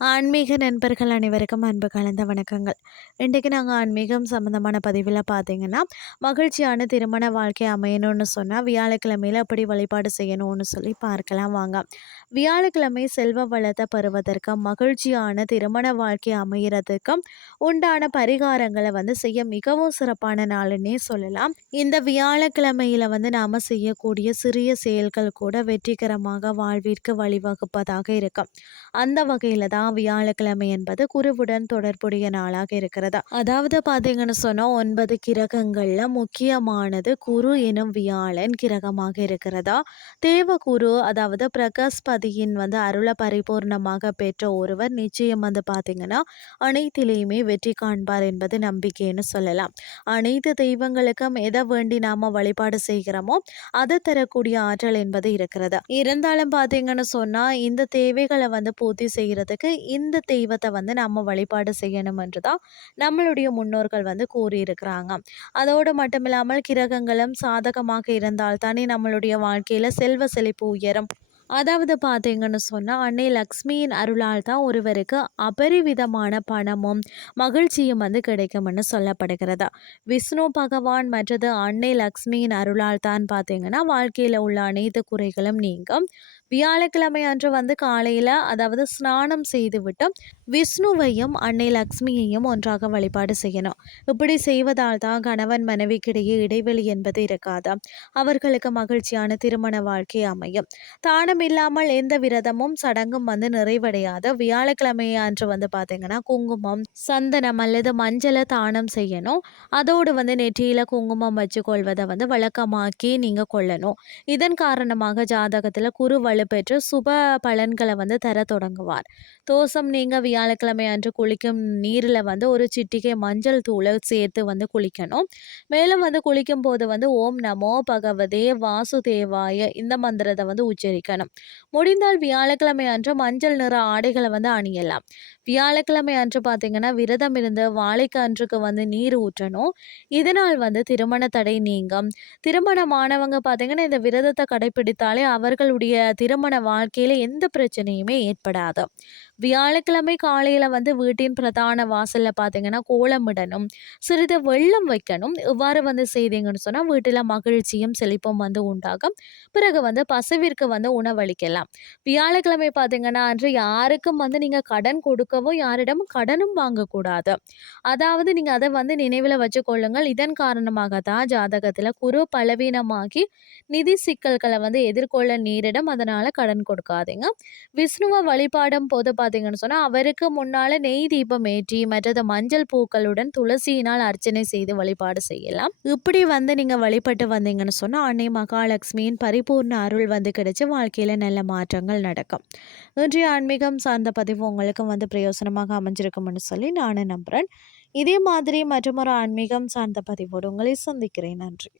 ஆன்மீக நண்பர்கள் அனைவருக்கும் அன்பு கலந்த வணக்கங்கள். இன்றைக்கு நாங்கள் ஆன்மீகம் சம்மந்தமான பதிவில் பார்த்தீங்கன்னா மகிழ்ச்சியான திருமண வாழ்க்கை அமையணும்னு சொன்னால் வியாழக்கிழமையில் அப்படி வழிபாடு செய்யணும்னு சொல்லி பார்க்கலாம் வாங்க. வியாழக்கிழமை செல்வ வளத்தை பெறுவதற்கும் மகிழ்ச்சியான திருமண வாழ்க்கை அமைகிறதுக்கும் உண்டான பரிகாரங்களை வந்து செய்ய மிகவும் சிறப்பான நாளுன்னே சொல்லலாம். இந்த வியாழக்கிழமையில் வந்து நாம் செய்யக்கூடிய சிறிய செயல்கள் கூட வெற்றிகரமாக வாழ்விற்கு வழிவகுப்பதாக இருக்கும். அந்த வகையில் தான் வியாழக்கிழமை என்பது குருவுடன் தொடர்புடைய நாளாக இருக்கிறதா? அதாவது பார்த்தீங்கன்னு சொன்னால் ஒன்பது கிரகங்களில் முக்கியமானது குரு எனும் வியாழன் கிரகமாக இருக்கிறதா? தேவ குரு அதாவது பிரகாஷ்பதியின் வந்து அருள பரிபூர்ணமாக பெற்ற ஒருவர் நிச்சயம் வந்து பார்த்தீங்கன்னா அனைத்திலேயுமே வெற்றி காண்பார் என்பது நம்பிக்கைன்னு சொல்லலாம். அனைத்து தெய்வங்களுக்கும் எதை வேண்டி நாம வழிபாடு செய்கிறோமோ அதை தரக்கூடிய ஆற்றல் என்பது இருக்கிறது? இருந்தாலும் பார்த்தீங்கன்னு சொன்னால் இந்த தேவைகளை வந்து பூர்த்தி செய்கிறதுக்கு இந்த தெய்வத்தை வந்து நம்ம வழிபாடு செய்யணும் என்று தான் நம்மளுடைய முன்னோர்கள் வந்து கூறியிருக்கிறாங்க. அதோடு மட்டும் இல்லாமல் கிரகங்களும் சாதகமாக இருந்தால் தானே நம்மளுடைய வாழ்க்கையில் செல்வ செழிப்பு உயரும். அதாவது பார்த்தீங்கன்னு சொன்னால் அன்னை லக்ஷ்மியின் அருளால் தான் ஒருவருக்கு அபரிவிதமான பணமும் மகிழ்ச்சியும் வந்து கிடைக்கும்னு சொல்லப்படுகிறது? விஷ்ணு பகவான் மற்றது அன்னை லக்ஷ்மியின் அருளால் தான் பார்த்தீங்கன்னா வாழ்க்கையில் உள்ள அனைத்து குறைகளும் நீங்கும். வியாழக்கிழமை அன்று வந்து காலையில் அதாவது ஸ்நானம் செய்துவிட்டு விஷ்ணுவையும் அன்னை லக்ஷ்மியையும் ஒன்றாக வழிபாடு செய்யணும். இப்படி செய்வதால் தான் கணவன் மனைவிக்கிடையே இடைவெளி என்பது இருக்காது. அவர்களுக்கு மகிழ்ச்சியான திருமண வாழ்க்கை அமையும். தானம் இல்லாமல் எந்த விரதமும் சடங்கும் வந்து நிறைவடையாது வியாழக்கிழமை அன்று வந்து பார்த்தீங்கன்னா குங்குமம் சந்தனம் அல்லது மஞ்சளை தானம் செய்யணும். அதோடு வந்து நெற்றியில் குங்குமம் வச்சு கொள்வதை வந்து வழக்கமாக்கி நீங்கள் கொள்ளணும். இதன் காரணமாக ஜாதகத்தில் குரு வலுப்பெற்று சுப பலன்களை வந்து தர தொடங்குவார். தோசம் நீங்கள் வியாழக்கிழமை அன்று குளிக்கும் நீரில் வந்து ஒரு சிட்டிகை மஞ்சள் தூளை சேர்த்து வந்து குளிக்கணும். மேலும் வந்து குளிக்கும் போது வந்து ஓம் நமோ பகவதே வாசுதேவாய இந்த மந்திரத்தை வந்து உச்சரிக்கணும். முடிந்தால் வியாழக்கிழமை அன்று மஞ்சள் நிற ஆடைகளை வந்து அணியலாம். வியாழக்கிழமை அன்று பார்த்தீங்கன்னா விரதம் இருந்து வாழைக்கு அன்றுக்கு வந்து நீர் ஊற்றணும். இதனால் வந்து திருமண தடை நீங்கும். திருமணமானவங்க பார்த்தீங்கன்னா இந்த விரதத்தை கடைபிடித்தாலே அவர்களுடைய திருமண வாழ்க்கையில் எந்த பிரச்சனையுமே ஏற்படாது. வியாழக்கிழமை காலையில் வந்து வீட்டின் பிரதான வாசலில் பார்த்தீங்கன்னா கோலமிடணும் சிறிது வெள்ளம் வைக்கணும். இவ்வாறு வந்து செய்தீங்கன்னு சொன்னால் வீட்டில் மகிழ்ச்சியும் செழிப்பும் வந்து உண்டாகும். பிறகு வந்து பசுவிற்கு வந்து உணவளிக்கலாம். வியாழக்கிழமை பார்த்தீங்கன்னா அன்று யாருக்கும் வந்து நீங்கள் கடன் கொடுக்கவோ யாரிடம் கடனும் வாங்கக்கூடாது. அதாவது நீங்கள் அதை வந்து நினைவில் வச்சுக்கொள்ளுங்கள் இதன் காரணமாக தான் ஜாதகத்தில் குரு பலவீனமாகி நிதி சிக்கல்களை வந்து எதிர்கொள்ள நேரிடும். அதனால் கடன் கொடுக்காதீங்க. விஷ்ணுவை வழிபாடும் போது பார்த்தீங்கன்னு சொன்னால் அவருக்கு முன்னால் நெய் தீபம் ஏற்றி மற்றது மஞ்சள் பூக்களுடன் துளசியினால் அர்ச்சனை செய்து வழிபாடு செய்யலாம். இப்படி வந்து நீங்கள் வழிபட்டு வந்தீங்கன்னு சொன்னால் அன்னை மகாலட்சுமியின் பரிபூர்ண அருள் வந்து கிடைச்சி வாழ்க்கையில் நல்ல மாற்றங்கள் நடக்கும். இன்றைய ஆன்மீகம் சார்ந்த பதிவு உங்களுக்கும் வந்து பிரயோசனமாக அமைஞ்சிருக்கும்னு சொல்லி நானும் நம்புகிறேன் இதே மாதிரி மற்றொரு ஆன்மீகம் சார்ந்த பதிவோடு உங்களை சந்திக்கிறேன். நன்றி.